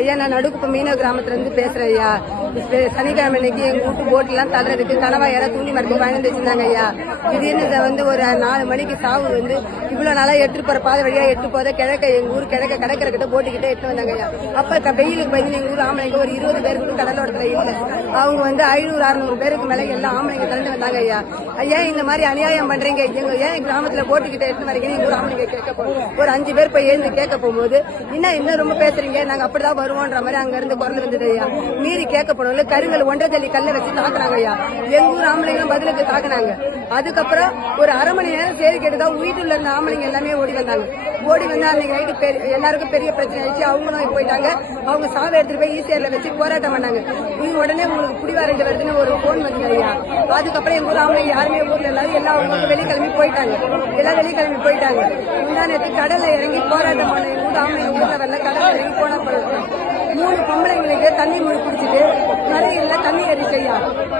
ஐயா, நான் நடுக்குப்ப மீனவ கிராமத்துல இருந்து பேசுறேன் ஐயா. சனிக்கிழமை இன்னைக்கு எங்க வீட்டு போட்டுலாம் தள்ளுறதுக்கு கனவா யாராவது தூண்டி மரத்துக்கு வாங்கி வச்சிருந்தாங்க ஐயா. திடீர்னு ஒரு 4 மணிக்கு சாவு இவ்வளவு நாளா எடுத்துட்டு போற பாதை வழியா எடுத்து போத கிழக்க எங்க ஊர் கிழக்க கடற்கரை கிட்ட போட்டுக்கிட்டே எடுத்து வந்தாங்க ஐயா. அப்ப வெயிலுக்கு பயந்து எங்க ஊர் ஆம்பளைங்க ஒரு 20 பேருக்கு கடலோரத்துல இல்ல. அவங்க 500-600 பேருக்கு மேல எல்லாம் ஆம்பளைங்க திரண்டு வந்தாங்க ஐயா. ஐயா, இந்த மாதிரி அநியாயம் பண்றீங்க, எங்க ஏன் கிராமத்துல போட்டுக்கிட்ட எடுத்து வரீங்கன்னு எங்க ஊர் ஆம்பளைங்க கேட்க போறோம். ஒரு 5 பேர் போய் எழுந்து கேட்க போகும்போது இன்னும் ரொம்ப பேசுறீங்க, நாங்க அப்படிதான் வருவோன்ற மாதிரி அங்க இருந்து குரல் வந்தது ஐயா. மீறி கேட்க போனோம்ல கருங்கல் 1.5 ஜல்லி கல்ல வச்சு தாக்குறாங்க ஐயா. எங்க ஊர் ஆம்பளைங்களும் பதிலுக்கு தாக்குனாங்க. அதுக்கப்புறம் ஒரு அரை மணி நேரம் சேரி கேட்டுதான் வீட்டுல இருந்த ஆம்பளைங்க எல்லாமே ஓடி வந்தாங்க. ஓடி வந்து அன்னைக்கு நைட்டு எல்லாருக்கும் பெரிய பிரச்சனை ஆயிடுச்சு. அவங்களும் போயிட்டாங்க. அவங்க சாவை எடுத்துட்டு போய் ஈசிஆர்ல வச்சு போராட்டம் பண்ணாங்க. நீங்க உடனே உங்களுக்கு குடிவாரண்டு வருதுன்னு ஒரு போன் வந்து ஐயா. அதுக்கப்புறம் எங்க ஊர் ஆம்பளைங்க யாருமே ஊர்ல இல்லாத எல்லாம் அவங்க வெளிக்கிழமை போயிட்டாங்க. எல்லாம் வெளிக்கிழமை போயிட்டாங்க. முந்தானத்து கடல்ல இறங்கி போராட்டம் பண்ண எங்க ஊர் ஆம்பளைங்க ஊர்ல வரல. கடல்ல இறங்கி போனா 3 பொம்பளைங்களுக்கு தண்ணி மூடி குடிச்சிட்டு நுரையில தண்ணி ஏறி செய்யா.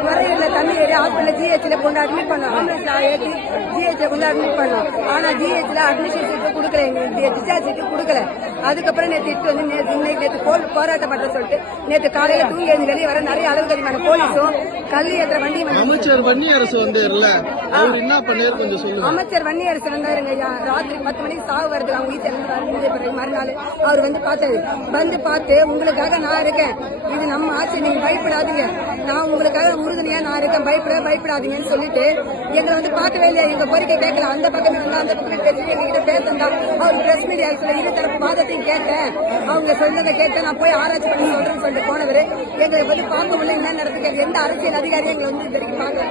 நுரையில தண்ணி ஏறி ஹாஸ்பிட்டல் ஜிஹெச்ல கொண்டு அட்மிட் பண்ணோம். ஆம்புலன்ஸ்ல ஏற்றி ஜிஹெச்ல கொண்டு அட்மிட் பண்ணோம். ஆனா ஜிஹெச்ல அட்மிஷன் சீட்டு கொடுக்கல, எங்களுக்கு டிஸ்சார்ஜ் சீட்டு கொடுக்கல. அதுக்கப்புறம் நேற்று போராட்டம் பண்ற சொல்லிட்டு நேற்று காலையில தூங்கி எழுந்து வெளியே வர நிறைய அளவுக்கு அதிகமான போலீஸும் கல் ஏற்ற வண்டி அமைச்சர் வன்னியரசு அமைச்சர் வன்னியரசு வந்தாருங்க ஐயா. ராத்திரி 10 மணிக்கு சாவு வருது. அவங்க வீட்டுல மறுநாள் அவர் பார்த்தாரு. பார்த்து உங்களுக்காக நான் இருக்கேன், இது நம்ம ஆட்சி, நீங்க பயப்படாதீங்க, நான் உங்களுக்காக உறுதுணையா நான் இருக்கேன், பயப்படாதீங்கன்னு சொல்லிட்டு எங்களை பார்க்கவே இல்லையா. எங்க கோரிக்கை கேட்கல. அந்த பக்கமே வந்து அந்த பக்கமே பேசி எங்ககிட்ட பேசினா அவர் பிரஸ் மீடியா இருதரப்பு வாதத்தையும் கேட்டேன். அவங்க சொன்னதை கேட்டேன். நான் போய் ஆராய்ச்சி பண்ணி சொல்றேன்னு சொல்லிட்டு போனவரு எங்களை பார்க்க முடியல. என்ன நடத்துக்காது, எந்த அரசியல் அதிகாரியும் எங்களை இது வரைக்கும் பார்க்கல.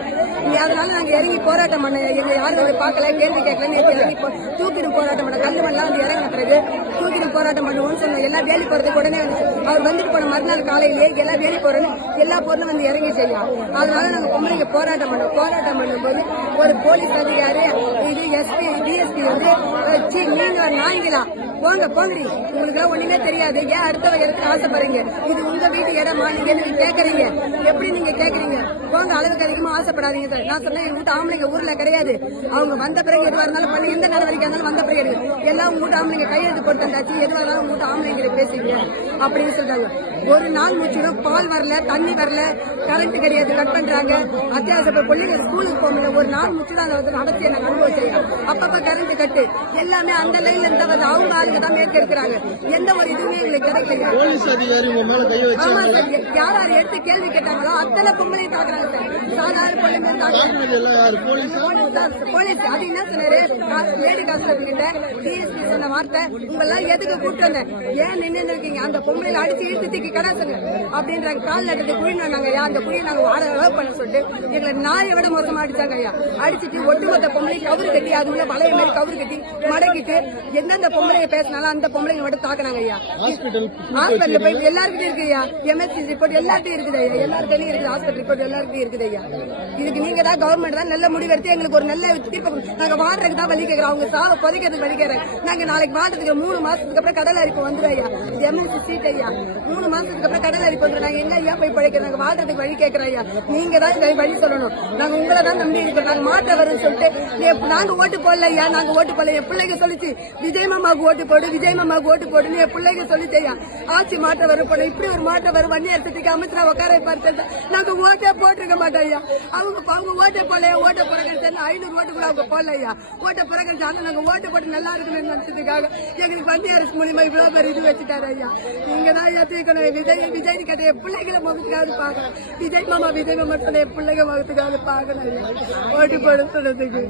அதனால நாங்க இறங்கி போராட்டம் பண்ண எங்க யாரும் பார்க்கல, கேள்வி கேட்கலன்னு இறங்கி தூக்கிடும் போராட்டம் பண்ண கல்லு மண்ணெல்லாம் வந்து இறங்கின பிறகு தூக்கிடும் போராட்டம் பண்ணுவோம்னு சொன்னோம். எல்லாம் வேலி போறதுக்கு உடனே அவர் வந்துட்டு போன மறுநாள் காலையிலேயே எல்லாம் வேலி போறேன்னு எல்லா பொருளும் வந்து இறங்கி செய்யும். அதனால நாங்க பொம்பளைங்க போராட்டம் பண்ணும்போது ஒரு போலீஸ் அதிகாரி இது எஸ்பி டிஎஸ்பி நீங்க நாய்ங்களா போங்கடி, உங்களுக்கு ஒண்ணுமே தெரியாது, ஏன் அடுத்தவ இடத்துக்கு ஆசைப்படுறீங்க, இது உங்க வீட்டு இடமா, நீங்க கேக்குறீங்க, எப்படி நீங்க கேக்குறீங்க, போங்க, அளவுக்கு அதிகமா ஆசைப்படாதீங்க சார். நான் சொன்னேன் எங்க வீட்டு ஆம்பளைங்க ஊர்ல கிடையாது, அவங்க வந்த பிறகு எதுவா இருந்தாலும் பண்ணி எந்த நடவடிக்கை இருந்தாலும் வந்த பிறகு எல்லாம் உங்க வீட்டு ஆம்பளைங்க கையெழுத்து போட்டு வந்தாச்சு, எதுவா இருந்தாலும் உங்க வீட்டு ஆம்பளைங்களை பேசுறீங்க அப்படின்னு சொல்றாங்க. ஒரு நாள் முடிச்சிடும், பால் வரல, தண்ணி வரல, கரண்ட் கிடையாது, கட் பண்றாங்க. அத்தியாவசிய பிள்ளைங்க ஸ்கூலுக்கு போகல. ஒரு நாள் முடிச்சுதான் அதை நடத்தி எனக்கு அனுபவிச்சேன். அப்பப்ப கரண்ட் கட்டு எல்லாமே அந்த லைன்ல இருந்தவர் அவங்க ஆளுங்க தான் மேற்க இருக்கிறாங்க. எந்த ஒரு இதுவுமே எங்களுக்கு கிடைக்கல. போலீஸ் அதிகாரி ஆமா சார், யார் எடுத்து கேள்வி கேட்டாங்களோ அத்தனை பொம்பளையும் தாக்குறாங்க சார். சாதாரண பொண்ணுங்க போலீஸ் அது என்ன சொன்னாரு, லேடி கான்ஸ்டபிள் கிட்ட டிஎஸ்பி சொன்ன வார்த்தை, உங்கெல்லாம் எதுக்கு கூப்பிட்டு வந்தேன், ஏன் நின்று இருக்கீங்க, அந்த பொம்பளையில அடிச்சு இழுத்து கடை சொன்ன அப்படின்றாங்க. கால் நட்டு குழினாங்க ஐயா. அந்த குழியை நாங்க வாழ அளவு பண்ண சொல்லிட்டு எங்களை நாயை விட மோசமா அடிச்சாங்க ஐயா. அடிச்சுட்டு ஒட்டுமொத்த பொம்பளை கவுரு கட்டி அது உள்ள வளைய மாதிரி கவுரு கட்டி மடக்கிட்டு எந்தெந்த பொம்பளைய பேசினாலும் அந்த பொம்பளைங்க மட்டும் தாக்குனாங்க ஐயா. ஹாஸ்பிட்டல் போய் எல்லாருக்கிட்டும் இருக்கு ஐயா. எம்எஸ்சி ரிப்போர்ட் எல்லார்ட்டும் இருக்குது ஐயா. எல்லாருக்கையும் இருக்குது. ஹாஸ்பிட்டல் ரிப்போர்ட் எல்லாருக்கும் இருக்குது ஐயா. இதுக்கு நீங்க தான் கவர்மெண்ட் தான் நல்ல முடிவு எடுத்து எங்களுக்கு ஒரு நல்ல தீர்ப்பு. நாங்க வாடுறதுக்கு தான் வழி கேட்கிறோம், அவங்க சாவை புதைக்கிறதுக்கு வழி கேட்கறேன். நாங்க நாளைக்கு வாடுறதுக்கு 3 மாசத்துக்கு அப்புறம் கடல் அரிப்பு வந்துடும் ஐயா. எம்எஸ்சி சீட் ஐயா. 3 மாசத்துக்கு அப்புறம் கடல் அரிப்பு வந்துடும். நாங்க எங்க ஐயா போய் பழைக்கிறோம், நாங்க வாழ்றதுக்கு வழி கேட்கிறோம் ஐயா. நீங்க தான் இந்த வழி சொல்லணும். நாங்க உங்களை தான் நம்பி இருக்கோம். நாங்க மாற்ற வரும்னு சொல்லிட்டு நாங்க ஓட்டு போடல ஐயா. நாங்க ஓட்டு போடல. என் பிள்ளைங்க சொல்லிச்சு விஜய் மாமாவுக்கு ஓட்டு போடு, விஜய் மாமாவுக்கு ஓட்டு போடுன்னு என் பிள்ளைங்க சொல்லிச்சு ஐயா. ஆட்சி மாற்ற வரும் போட இப்படி ஒரு மாற்றம் வரும் வன்னியரசத்துக்கு அமைச்சரா உட்கார வைப்பாரு. நாங்க ஓட்டே போட்டிருக்க மாட்டோம் ஐயா. அவங்க ஓட்டை போடல, ஓட்ட புறக்கணிச்சு 500 ஓட்டு கூட அவங்க போடல ஐயா. ஓட்ட புறக்கணிச்சாங்க. நாங்க ஓட்டு போட்டு நல்லா இருக்கணும்னு நினைச்சதுக்காக எங்களுக்கு வன்னியரசு மூலியமா இவ்வளவு பேர் இது வச்சுட்டாரு ஐயா. நீங்க தான் ஐயா தீக்கணும். விஜய் கதைய பிள்ளைகளை முகத்துக்காவது பாக்கணும். விஜய் மாமா சொன்ன பிள்ளைங்க முகத்துக்காவது பாக்கணும் ஐயா. ஓட்டு போட சொன்னதுக்கு